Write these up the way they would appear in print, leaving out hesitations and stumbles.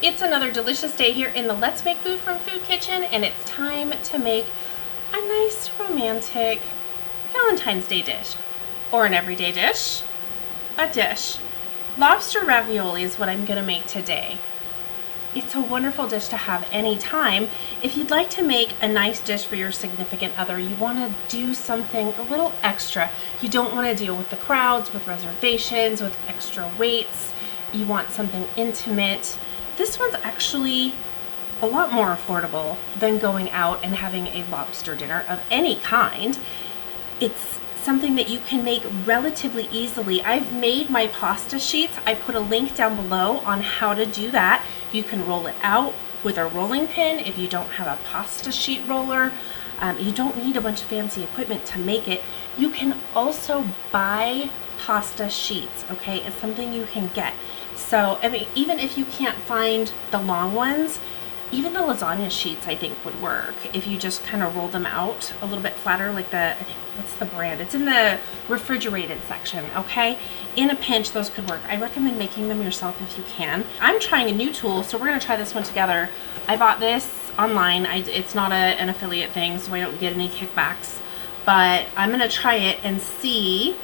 It's another delicious day here in the Let's Make Food from Food Kitchen, and it's time to make a nice romantic Valentine's Day dish, or an everyday dish, a dish. Lobster ravioli is what I'm gonna make today. It's a wonderful dish to have anytime. If you'd like to make a nice dish for your significant other, you wanna do something a little extra. You don't wanna deal with the crowds, with reservations, with extra waits. You want something intimate. This one's actually a lot more affordable than going out and having a lobster dinner of any kind. It's something that you can make relatively easily. I've made my pasta sheets. I put a link down below on how to do that. You can roll it out with a rolling pin if you don't have a pasta sheet roller. You don't need a bunch of fancy equipment to make it. You can also buy pasta sheets, okay? It's something you can get. So, I mean, even if you can't find the long ones, even the lasagna sheets I think would work if you just kind of roll them out a little bit flatter, like I think, what's the brand? It's in the refrigerated section, okay? In a pinch, those could work. I recommend making them yourself if you can. I'm trying a new tool, so we're gonna try this one together. I bought this online. It's not an affiliate thing, so I don't get any kickbacks, but I'm gonna try it and see.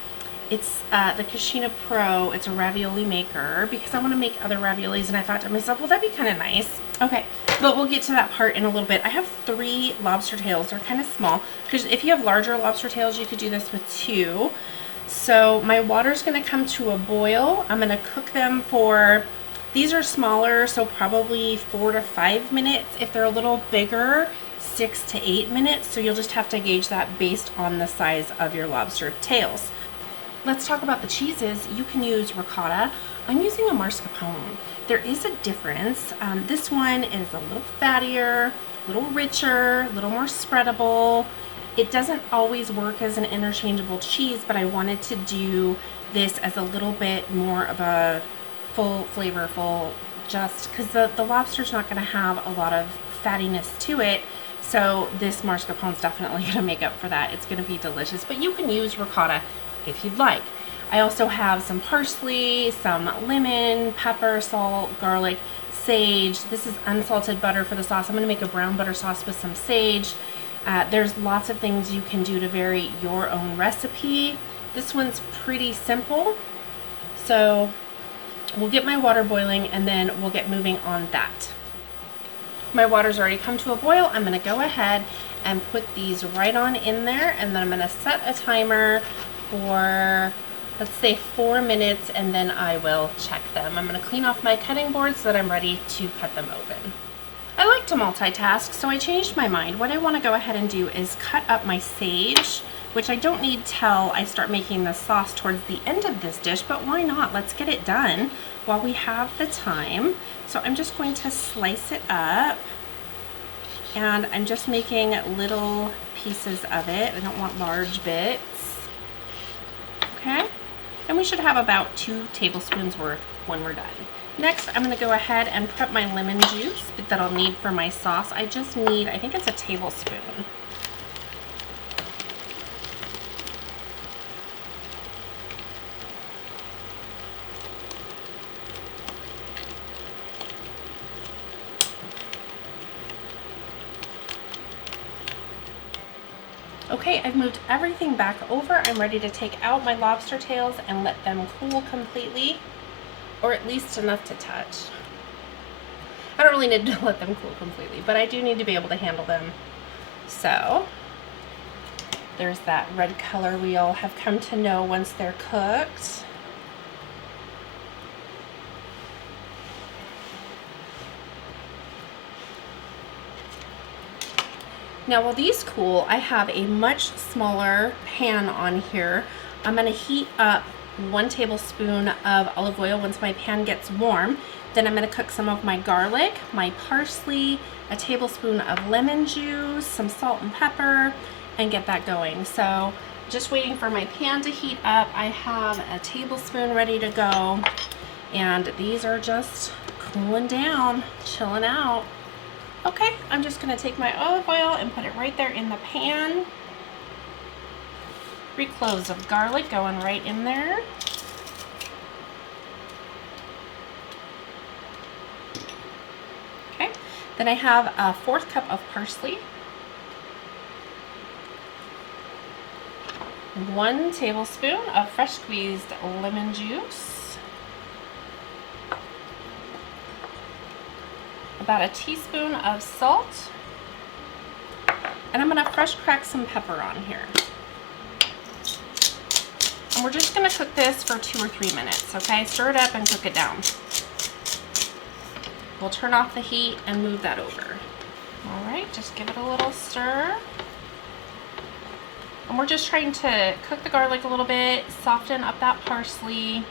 It's the Cucina Pro. It's a ravioli maker because I want to make other raviolis, and I thought to myself, well, that'd be kind of nice. Okay, but we'll get to that part in a little bit. I have 3 lobster tails. They're kind of small because if you have larger lobster tails, you could do this with 2. So my water's going to come to a boil. I'm going to cook them for, these are smaller, so probably 4 to 5 minutes. If they're a little bigger, 6 to 8 minutes. So you'll just have to gauge that based on the size of your lobster tails. Let's talk about the cheeses. You can use ricotta. I'm using a mascarpone. There is a difference. This one is a little fattier, a little richer, a little more spreadable. It doesn't always work as an interchangeable cheese, but I wanted to do this as a little bit more of a full flavorful, just because the lobster's not gonna have a lot of fattiness to it. So this mascarpone's definitely gonna make up for that. It's gonna be delicious, but you can use ricotta if you'd like. I also have some parsley, some lemon, pepper, salt, garlic, sage. This is unsalted butter for the sauce. I'm gonna make a brown butter sauce with some sage. There's lots of things you can do to vary your own recipe. This one's pretty simple. So we'll get my water boiling and then we'll get moving on that. My water's already come to a boil. I'm gonna go ahead and put these right on in there, and then I'm gonna set a timer for, let's say, 4 minutes, and then I will check them. I'm going to clean off my cutting board so that I'm ready to cut them open. I like to multitask, so I changed my mind. What I want to go ahead and do is cut up my sage, which I don't need till I start making the sauce towards the end of this dish, but why not? Let's get it done while we have the time. So I'm just going to slice it up, and I'm just making little pieces of it. I don't want large bits. Okay, and we should have about 2 tablespoons worth when we're done. Next, I'm gonna go ahead and prep my lemon juice that I'll need for my sauce. I just need, I think it's a tablespoon. Okay, I've moved everything back over. I'm ready to take out my lobster tails and let them cool completely, or at least enough to touch. I don't really need to let them cool completely, but I do need to be able to handle them. So there's that red color we all have come to know once they're cooked. Now while these cool, I have a much smaller pan on here. I'm gonna heat up 1 tablespoon of olive oil once my pan gets warm. Then I'm gonna cook some of my garlic, my parsley, a tablespoon of lemon juice, some salt and pepper, and get that going. So just waiting for my pan to heat up. I have a tablespoon ready to go, and these are just cooling down, chilling out. Okay, I'm just gonna take my olive oil and put it right there in the pan. 3 cloves of garlic going right in there. Then I have a 1/4 cup of parsley, 1 tablespoon of fresh squeezed lemon juice, about a teaspoon of salt, and I'm gonna fresh crack some pepper on here. And we're just gonna cook this for 2 or 3 minutes, okay? Stir it up and cook it down. We'll turn off the heat and move that over. All right, just give it a little stir. And we're just trying to cook the garlic a little bit, soften up that parsley.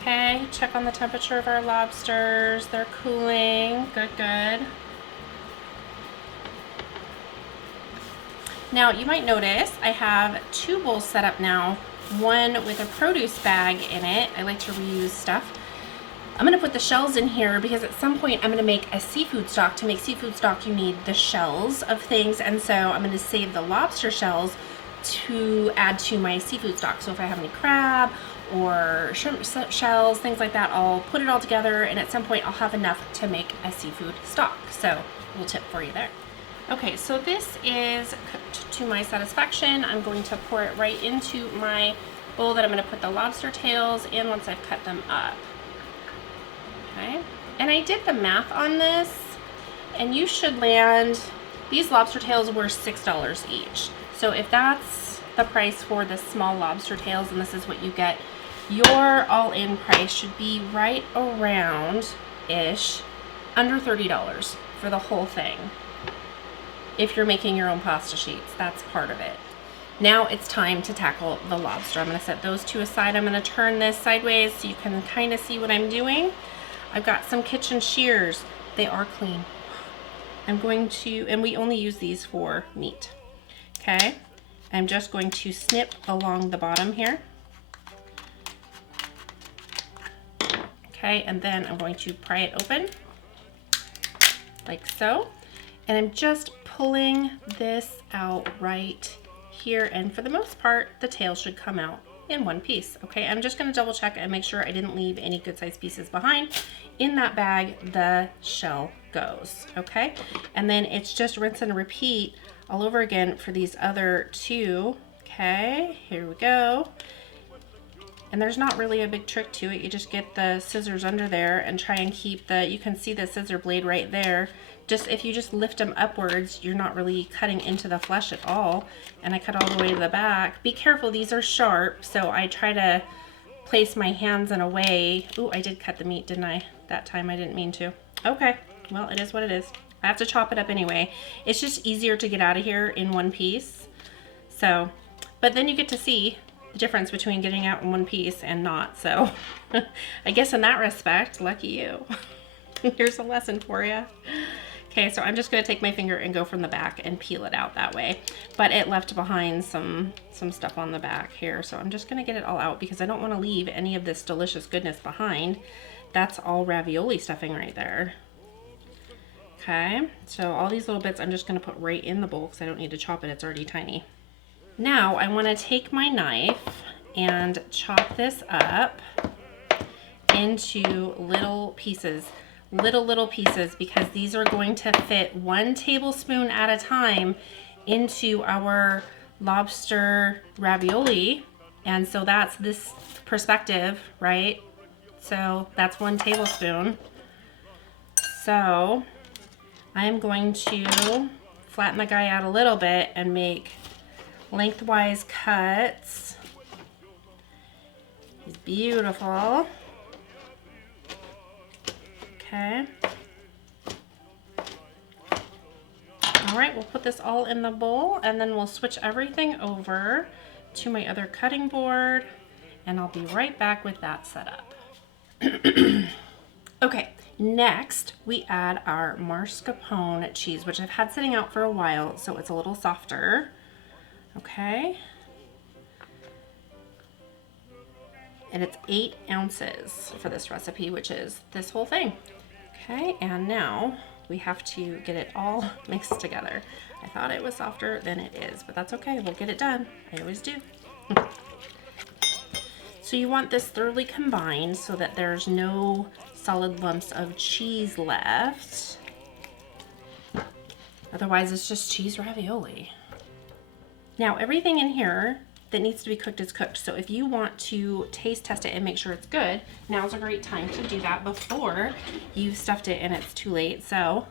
Okay, check on the temperature of our lobsters. They're cooling, good, good. Now you might notice I have 2 bowls set up now, one with a produce bag in it. I like to reuse stuff. I'm gonna put the shells in here because at some point I'm gonna make a seafood stock. To make seafood stock, you need the shells of things, and so I'm gonna save the lobster shells to add to my seafood stock. So if I have any crab or shrimp shells, things like that, I'll put it all together, and at some point I'll have enough to make a seafood stock. So a little tip for you there. Okay, so this is cooked to my satisfaction. I'm going to pour it right into my bowl that I'm gonna put the lobster tails in once I've cut them up. Okay, and I did the math on this, and you should land, these lobster tails were $6 each. So if that's the price for the small lobster tails, and this is what you get, your all-in price should be right around-ish, under $30 for the whole thing. If you're making your own pasta sheets, that's part of it. Now it's time to tackle the lobster. I'm gonna set those 2 aside. I'm gonna turn this sideways so you can kind of see what I'm doing. I've got some kitchen shears. They are clean. I'm going to, and we only use these for meat. Okay, I'm just going to snip along the bottom here. Okay, and then I'm going to pry it open, like so. And I'm just pulling this out right here, and for the most part, the tail should come out in one piece. Okay, I'm just gonna double check and make sure I didn't leave any good sized pieces behind. In that bag, the shell goes, okay? And then it's just rinse and repeat all over again for these other 2. Okay, here we go. And there's not really a big trick to it. You just get the scissors under there and try and keep the, you can see the scissor blade right there. Just if you just lift them upwards, you're not really cutting into the flesh at all. And I cut all the way to the back. Be careful, these are sharp, so I try to place my hands in a way. Ooh, I did cut the meat, didn't I? That time I didn't mean to. Okay, well, it is what it is. I have to chop it up anyway. It's just easier to get out of here in one piece. So, but then you get to see the difference between getting out in one piece and not. So I guess in that respect, lucky you. Here's a lesson for you. Okay, so I'm just gonna take my finger and go from the back and peel it out that way. But it left behind some stuff on the back here. So I'm just gonna get it all out because I don't wanna leave any of this delicious goodness behind. That's all ravioli stuffing right there. Okay, so all these little bits I'm just gonna put right in the bowl because I don't need to chop it, it's already tiny. Now I wanna take my knife and chop this up into little pieces. Little pieces, because these are going to fit 1 tablespoon at a time into our lobster ravioli. And so that's this perspective, right? So that's 1 tablespoon. So I'm going to flatten the guy out a little bit and make lengthwise cuts. He's beautiful. Okay. All right, we'll put this all in the bowl and then we'll switch everything over to my other cutting board and I'll be right back with that set up. Okay, next we add our mascarpone cheese, which I've had sitting out for a while, so it's a little softer. Okay. And it's 8 ounces for this recipe, which is this whole thing. Okay, and now we have to get it all mixed together. I thought it was softer than it is, but that's okay. We'll get it done. I always do. So you want this thoroughly combined so that there's no solid lumps of cheese left. Otherwise, it's just cheese ravioli. Now, everything in here that needs to be cooked is cooked. So if you want to taste test it and make sure it's good, now's a great time to do that before you've stuffed it and it's too late. So,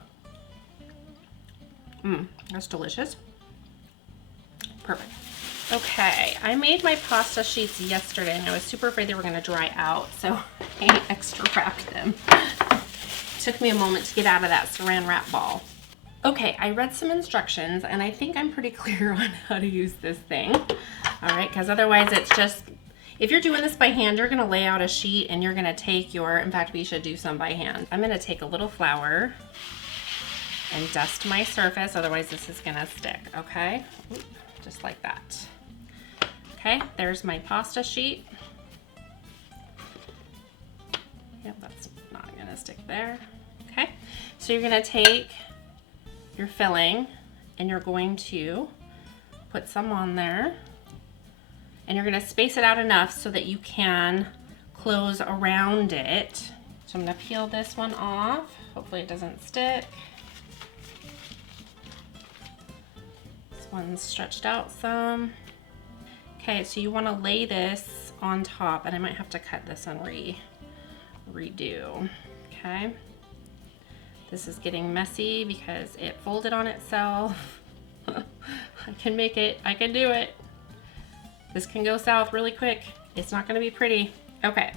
that's delicious. Perfect. Okay, I made my pasta sheets yesterday and I was super afraid they were gonna dry out, so I extra wrapped them. Took me a moment to get out of that saran wrap ball. Okay, I read some instructions and I think I'm pretty clear on how to use this thing. All right, because otherwise it's just, if you're doing this by hand, you're gonna lay out a sheet and you're gonna take your, in fact, we should do some by hand. I'm gonna take a little flour and dust my surface, otherwise this is gonna stick, okay? Oop, just like that. Okay, there's my pasta sheet. Yep, that's not gonna stick there. Okay, so you're gonna take your filling and you're going to put some on there and you're gonna space it out enough so that you can close around it. So I'm gonna peel this one off. Hopefully it doesn't stick. This one's stretched out some. Okay, so you wanna lay this on top, and I might have to cut this and redo, okay? This is getting messy because it folded on itself. I can make it, I can do it. This can go south really quick. It's not gonna be pretty. Okay,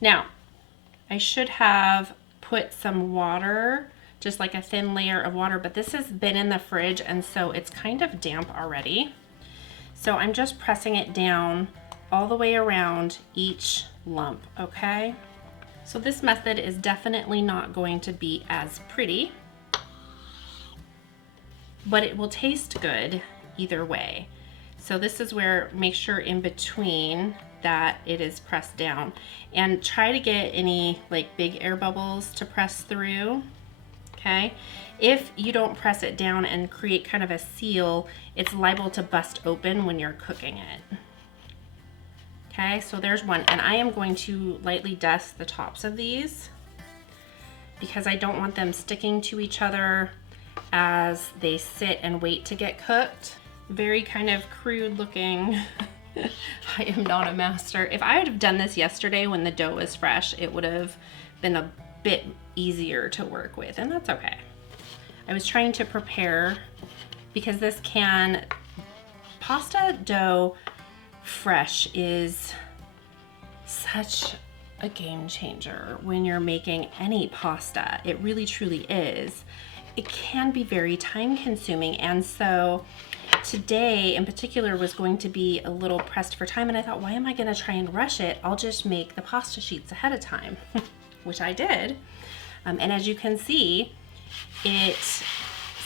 now, I should have put some water, just like a thin layer of water, but this has been in the fridge and so it's kind of damp already. So I'm just pressing it down all the way around each lump, okay? So this method is definitely not going to be as pretty, but it will taste good either way. So this is where, make sure in between that it is pressed down and try to get any like big air bubbles to press through, okay? If you don't press it down and create kind of a seal, it's liable to bust open when you're cooking it. Okay, so there's one, and I am going to lightly dust the tops of these because I don't want them sticking to each other as they sit and wait to get cooked. Very kind of crude looking. I am not a master. If I would have done this yesterday when the dough was fresh, it would have been a bit easier to work with, and that's okay. I was trying to prepare because this can, pasta dough fresh is such a game changer when you're making any pasta. It really truly is. It can be very time consuming, and so today in particular was going to be a little pressed for time, and I thought, why am I going to try and rush it? I'll just make the pasta sheets ahead of time, which I did. And as you can see, it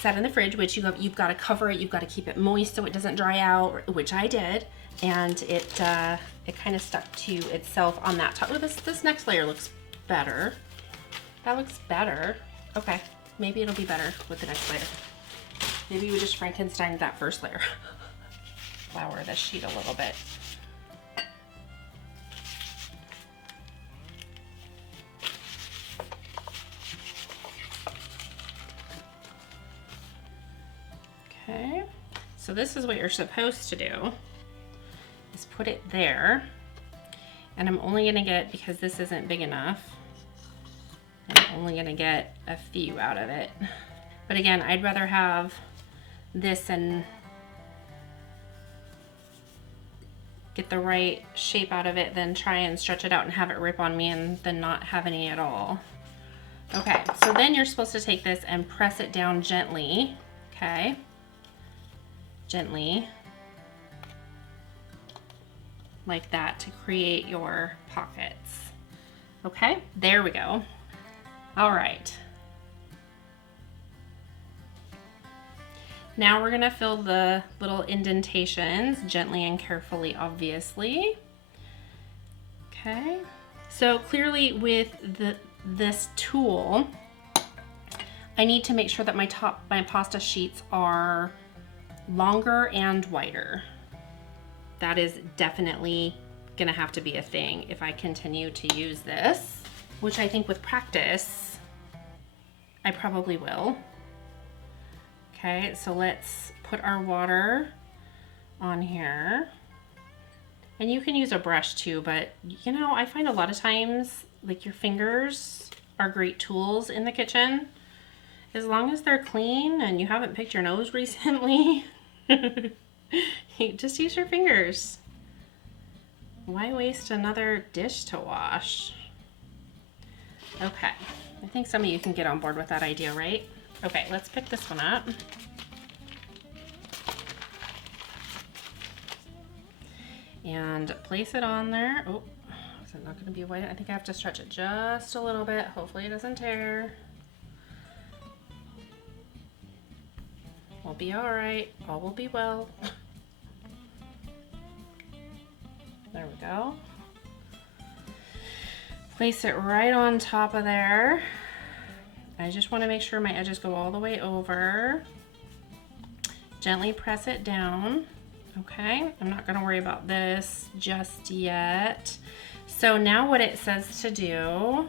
sat in the fridge, which you've got to cover it, you've got to keep it moist so it doesn't dry out, which I did, and it kind of stuck to itself on that top. Oh, this next layer looks better. That looks better. Okay, maybe it'll be better with the next layer. Maybe we just Frankensteined that first layer. Flour this sheet a little bit. Okay, so this is what you're supposed to do, is put it there, and I'm only gonna get, because this isn't big enough, I'm only gonna get a few out of it. But again, I'd rather have this and get the right shape out of it than try and stretch it out and have it rip on me and then not have any at all. Okay, so then you're supposed to take this and press it down gently, okay? Gently, like that, to create your pockets. Okay, there we go. All right. Now we're gonna fill the little indentations gently and carefully, obviously. Okay, so clearly with this tool, I need to make sure that my pasta sheets are longer and wider. That is definitely gonna have to be a thing if I continue to use this, which I think with practice, I probably will. Okay, so let's put our water on here. And you can use a brush too, but you know, I find a lot of times like your fingers are great tools in the kitchen. As long as they're clean and you haven't picked your nose recently, you just use your fingers. Why waste another dish to wash? Okay, I think some of you can get on board with that idea, right? Okay, let's pick this one up. And place it on there. Oh, is it not going to be white? I think I have to stretch it just a little bit. Hopefully it doesn't tear. We'll be all right. All will be well. There we go. Place it right on top of there. I just want to make sure my edges go all the way over. Gently press it down. Okay, I'm not going to worry about this just yet. So now what it says to do,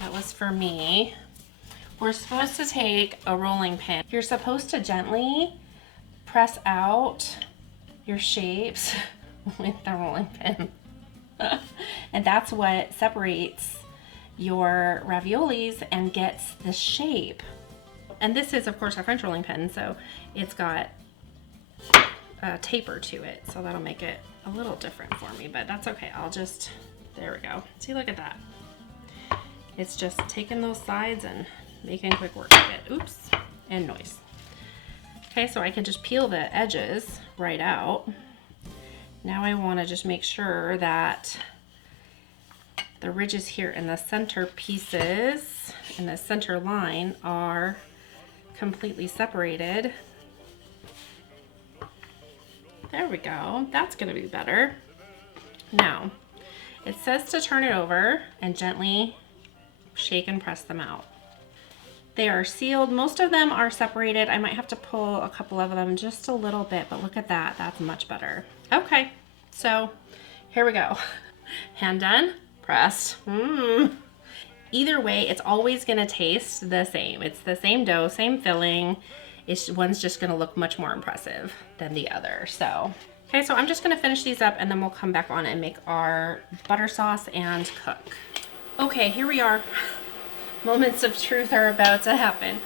that was for me. We're supposed to take a rolling pin. You're supposed to gently press out your shapes with the rolling pin. And that's what separates your raviolis and gets the shape. And this is, of course, a French rolling pin, so it's got a taper to it, so that'll make it a little different for me, but that's okay. I'll just, there we go. See, look at that. It's just taking those sides and making quick work of it. Oops, and noise. Okay, so I can just peel the edges right out. Now I want to just make sure that the ridges here in the center pieces and the center line are completely separated. There we go. That's going to be better. Now, it says to turn it over and gently shake and press them out. They are sealed. Most of them are separated. I might have to pull a couple of them just a little bit, but look at that. That's much better. Okay, so here we go. Hand done, pressed. Either way, it's always going to taste the same. It's the same dough, same filling. One's just going to look much more impressive than the other. So, okay, so I'm just going to finish these up and then we'll come back on and make our butter sauce and cook. Okay, here we are. Moments of truth are about to happen.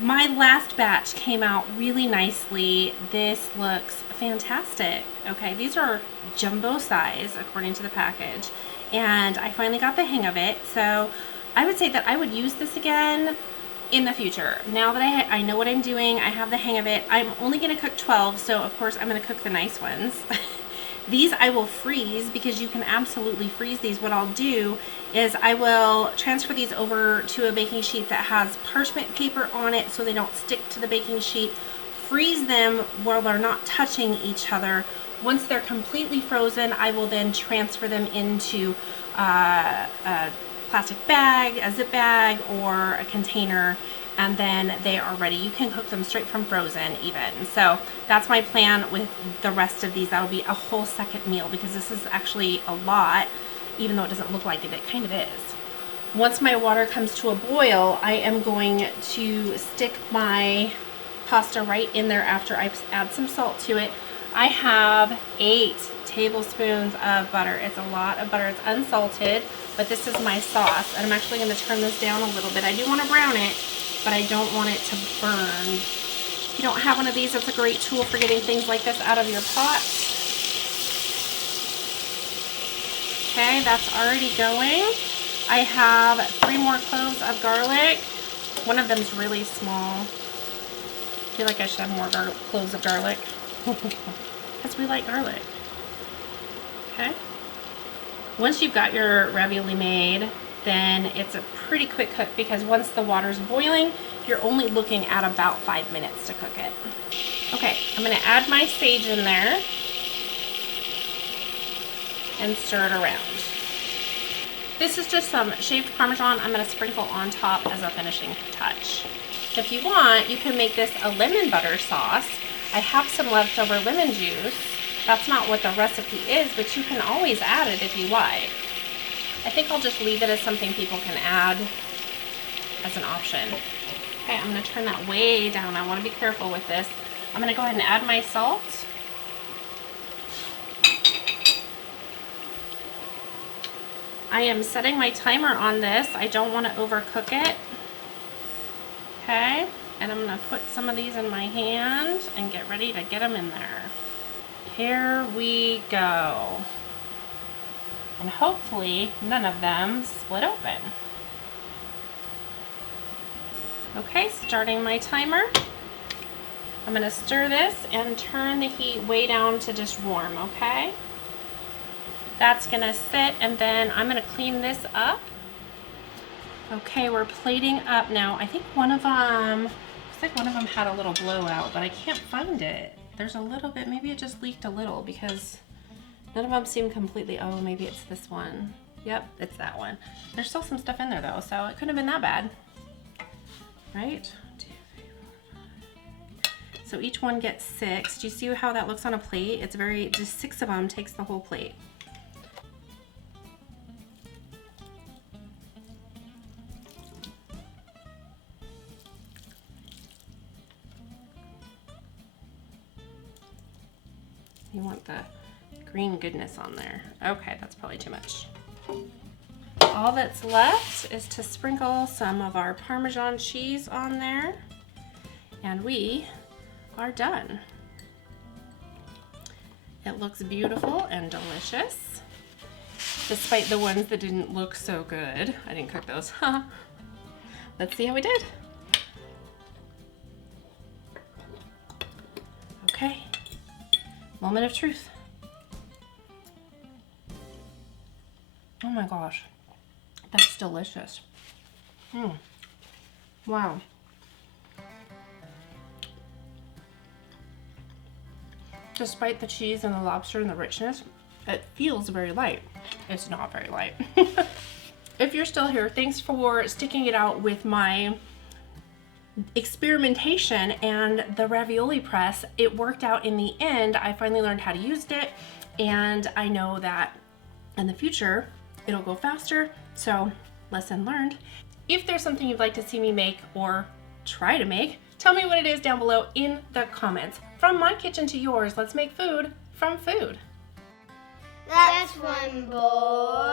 My last batch came out really nicely. This looks fantastic. Okay, these are jumbo size according to the package, and I finally got the hang of it. So I would say that I would use this again in the future. Now that I know what I'm doing, I have the hang of it. I'm only going to cook 12, so of course I'm going to cook the nice ones. These I will freeze because you can absolutely freeze these. What I'll do is I will transfer these over to a baking sheet that has parchment paper on it so they don't stick to the baking sheet. Freeze them while they're not touching each other. Once they're completely frozen, I will then transfer them into a plastic bag, a zip bag, or a container, and then they are ready. You can cook them straight from frozen even. So that's my plan with the rest of these. That'll be a whole second meal because this is actually a lot, even though it doesn't look like it, it kind of is. Once my water comes to a boil, I am going to stick my pasta right in there after I add some salt to it. I have 8 tablespoons of butter. It's a lot of butter. It's unsalted, but this is my sauce, and I'm actually going to turn this down a little bit. I do want to brown it, but I don't want it to burn. If you don't have one of these, it's a great tool for getting things like this out of your pot. Okay, that's already going. I have 3 more cloves of garlic. One of them's really small. I feel like I should have more cloves of garlic because we like garlic. Okay. Once you've got your ravioli made, then it's a pretty quick cook because once the water's boiling, you're only looking at about 5 minutes to cook it. Okay, I'm going to add my sage in there and stir it around. This is just some shaved Parmesan I'm going to sprinkle on top as a finishing touch. If you want, you can make this a lemon butter sauce. I have some leftover lemon juice, That's not what the recipe is, but you can always add it if you like. I think I'll just leave it as something people can add as an option. Okay, I'm gonna turn that way down. I wanna be careful with this. I'm gonna go ahead and add my salt. I am setting my timer on this. I don't wanna overcook it. Okay, and I'm gonna put some of these in my hand and get ready to get them in there. Here we go. And hopefully none of them split open. Okay, starting my timer. I'm gonna stir this and turn the heat way down to just warm, okay? That's gonna sit, and then I'm gonna clean this up. Okay, we're plating up now. I think one of them, looks like one of them had a little blowout, but I can't find it. There's a little bit, maybe it just leaked a little because none of them seem completely, oh, maybe it's this one. Yep, it's that one. There's still some stuff in there though, so it couldn't have been that bad. Right? 2, 3, 4, 5. So each one gets 6. Do you see how that looks on a plate? It's very, just 6 of them takes the whole plate. You want the green goodness on there. Okay, that's probably too much. All that's left is to sprinkle some of our Parmesan cheese on there, and we are done. It looks beautiful and delicious, despite the ones that didn't look so good. I didn't cook those. Let's see how we did. Okay, moment of truth. Oh my gosh. That's delicious. Wow. Despite the cheese and the lobster and the richness, it feels very light. It's not very light. If you're still here, thanks for sticking it out with my experimentation and the ravioli press. It worked out in the end. I finally learned how to use it, and I know that in the future it'll go faster. So, lesson learned. If there's something you'd like to see me make or try to make, tell me what it is down below in the comments. From my kitchen to yours, let's make food from food. That's one boy.